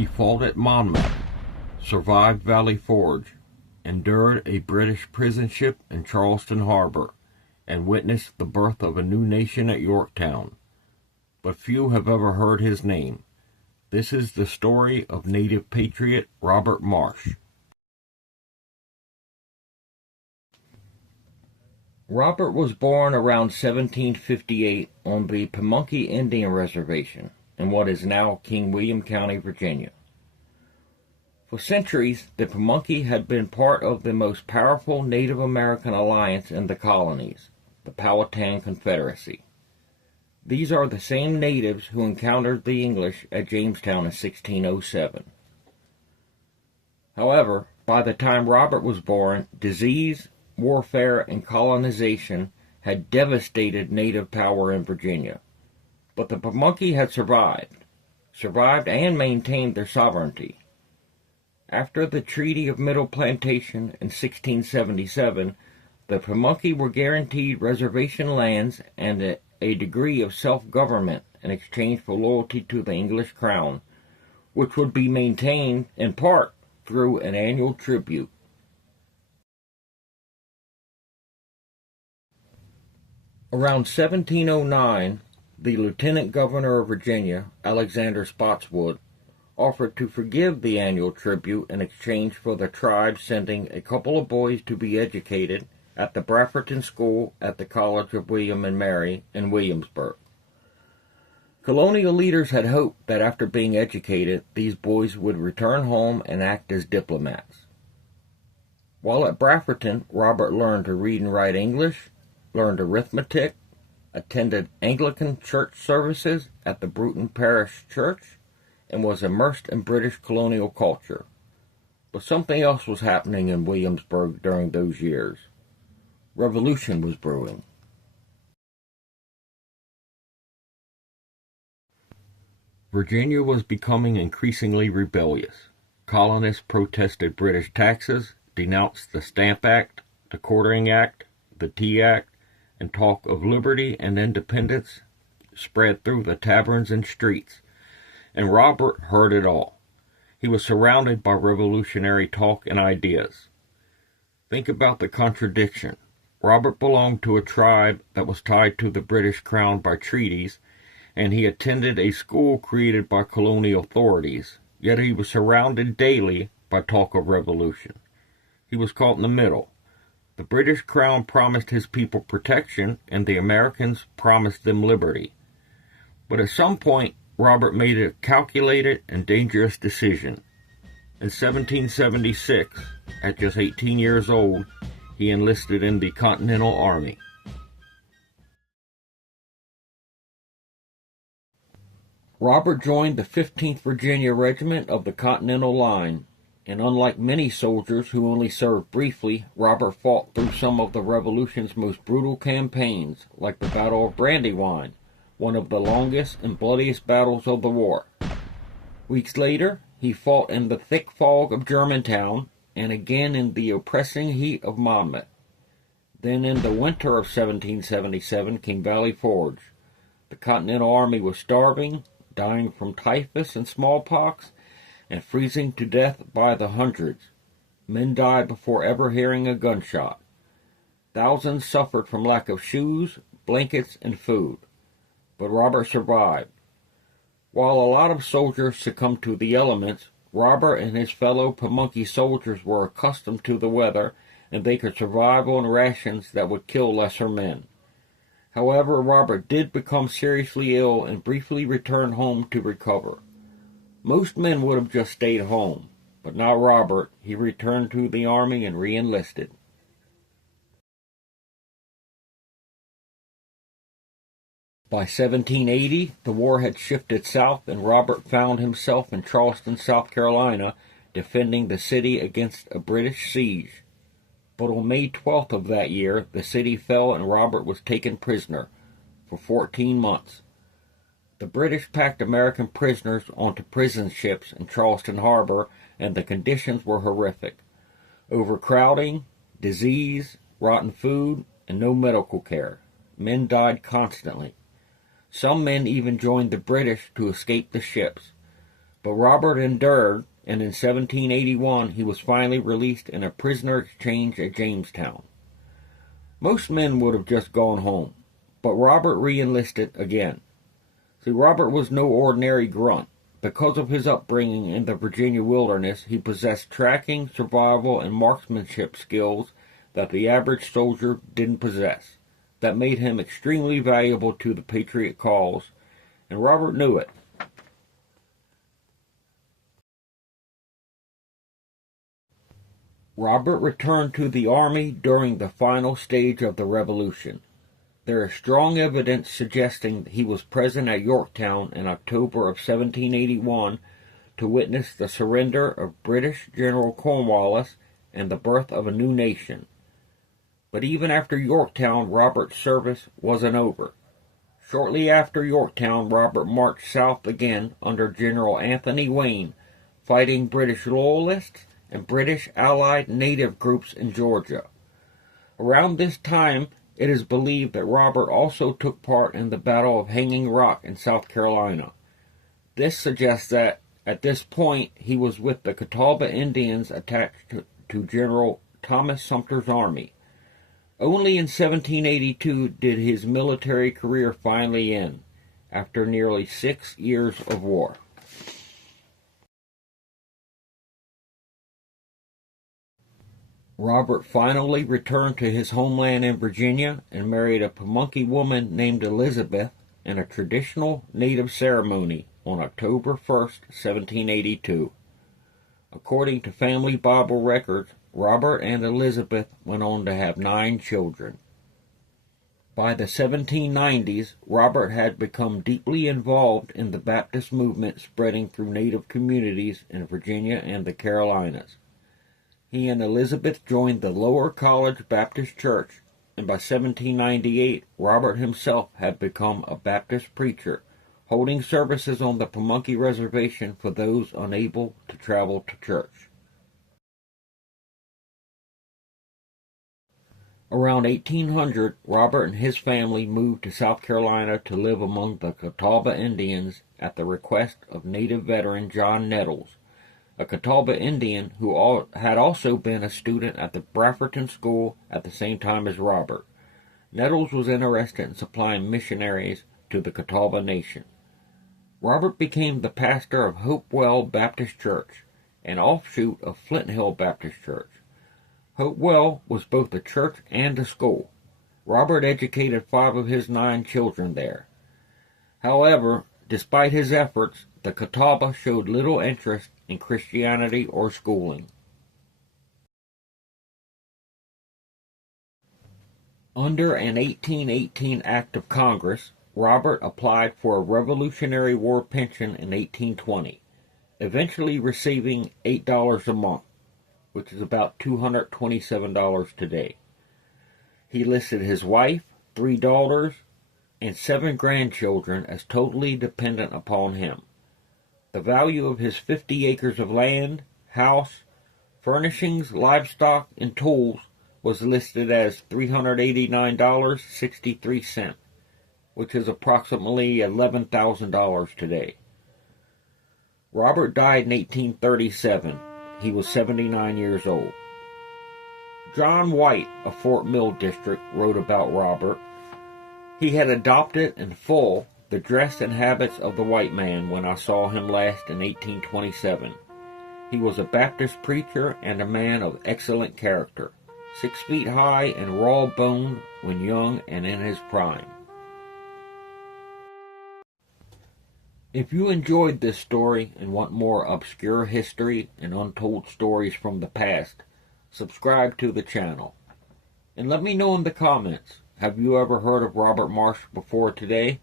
He fought at Monmouth, survived Valley Forge, endured a British prison ship in Charleston Harbor, and witnessed the birth of a new nation at Yorktown. But few have ever heard his name. This is the story of native patriot Robert Mush. Robert was born around 1758 on the Pamunkey Indian Reservation in what is now King William County, Virginia. For centuries, the Pamunkey had been part of the most powerful Native American alliance in the colonies, the Powhatan Confederacy. These are the same natives who encountered the English at Jamestown in 1607. However, by the time Robert was born, disease, warfare, and colonization had devastated native power in Virginia. But the Pamunkey had survived and maintained their sovereignty. After the Treaty of Middle Plantation in 1677, the Pamunkey were guaranteed reservation lands and a degree of self-government in exchange for loyalty to the English crown, which would be maintained in part through an annual tribute. Around 1709, the Lieutenant Governor of Virginia, Alexander Spotswood, offered to forgive the annual tribute in exchange for the tribe sending a couple of boys to be educated at the Brafferton School at the College of William and Mary in Williamsburg. Colonial leaders had hoped that after being educated, these boys would return home and act as diplomats. While at Brafferton, Robert learned to read and write English, learned arithmetic, attended Anglican church services at the Bruton Parish Church, and was immersed in British colonial culture. But something else was happening in Williamsburg during those years. Revolution was brewing. Virginia was becoming increasingly rebellious. Colonists protested British taxes, denounced the Stamp Act, the Quartering Act, the Tea Act, and talk of liberty and independence spread through the taverns and streets, and Robert heard it all. He was surrounded by revolutionary talk and ideas. Think about the contradiction. Robert belonged to a tribe that was tied to the British crown by treaties, and he attended a school created by colonial authorities, yet he was surrounded daily by talk of revolution. He was caught in the middle. The British crown promised his people protection, and the Americans promised them liberty. But at some point, Robert made a calculated and dangerous decision. In 1776, at just 18 years old, he enlisted in the Continental Army. Robert joined the 15th Virginia Regiment of the Continental Line, and unlike many soldiers who only served briefly, Robert fought through some of the Revolution's most brutal campaigns, like the Battle of Brandywine, one of the longest and bloodiest battles of the war. Weeks later, he fought in the thick fog of Germantown, and again in the oppressing heat of Monmouth. Then in the winter of 1777 came Valley Forge. The Continental Army was starving, dying from typhus and smallpox, and freezing to death by the hundreds. Men died before ever hearing a gunshot. Thousands suffered from lack of shoes, blankets, and food. But Robert survived. While a lot of soldiers succumbed to the elements, Robert and his fellow Pamunkey soldiers were accustomed to the weather, and they could survive on rations that would kill lesser men. However, Robert did become seriously ill and briefly returned home to recover. Most men would have just stayed home, but not Robert. He returned to the army and re-enlisted. By 1780, the war had shifted south, and Robert found himself in Charleston, South Carolina, defending the city against a British siege. But on May 12th of that year, the city fell and Robert was taken prisoner for 14 months. The British packed American prisoners onto prison ships in Charleston Harbor, and the conditions were horrific. Overcrowding, disease, rotten food, and no medical care. Men died constantly. Some men even joined the British to escape the ships. But Robert endured, and in 1781 he was finally released in a prisoner exchange at Jamestown. Most men would have just gone home, but Robert re-enlisted again. See, Robert was no ordinary grunt. Because of his upbringing in the Virginia wilderness, he possessed tracking, survival, and marksmanship skills that the average soldier didn't possess. That made him extremely valuable to the patriot cause, and Robert knew it. Robert returned to the army during the final stage of the Revolution. There is strong evidence suggesting he was present at Yorktown in October of 1781 to witness the surrender of British General Cornwallis and the birth of a new nation. But even after Yorktown, Robert's service wasn't over. Shortly after Yorktown, Robert marched south again under General Anthony Wayne, fighting British Loyalists and British Allied native groups in Georgia. Around this time, it is believed that Robert also took part in the Battle of Hanging Rock in South Carolina. This suggests that, at this point, he was with the Catawba Indians attached to General Thomas Sumter's army. Only in 1782 did his military career finally end, after nearly 6 years of war. Robert finally returned to his homeland in Virginia and married a Pamunkey woman named Elizabeth in a traditional native ceremony on October 1st, 1782. According to family Bible records, Robert and Elizabeth went on to have 9 children. By the 1790s, Robert had become deeply involved in the Baptist movement spreading through native communities in Virginia and the Carolinas. He and Elizabeth joined the Lower College Baptist Church, and by 1798, Robert himself had become a Baptist preacher, holding services on the Pamunkey Reservation for those unable to travel to church. Around 1800, Robert and his family moved to South Carolina to live among the Catawba Indians at the request of native veteran John Nettles, a Catawba Indian who had also been a student at the Brafferton School at the same time as Robert. Nettles was interested in supplying missionaries to the Catawba Nation. Robert became the pastor of Hopewell Baptist Church, an offshoot of Flint Hill Baptist Church. Hopewell was both a church and a school. Robert educated 5 of his 9 children there. However, despite his efforts, the Catawba showed little interest in Christianity or schooling. Under an 1818 Act of Congress, Robert applied for a Revolutionary War pension in 1820, eventually receiving $8 a month, which is about $227 today. He listed his wife, 3 daughters, and 7 grandchildren as totally dependent upon him. The value of his 50 acres of land, house, furnishings, livestock, and tools was listed as $389.63, which is approximately $11,000 today. Robert died in 1837. He was 79 years old. John White of Fort Mill District wrote about Robert. He had adopted in full the dress and habits of the white man when I saw him last in 1827. He was a Baptist preacher and a man of excellent character, 6 feet high and raw-boned when young and in his prime. If you enjoyed this story and want more obscure history and untold stories from the past, subscribe to the channel. And let me know in the comments, have you ever heard of Robert Marsh before today?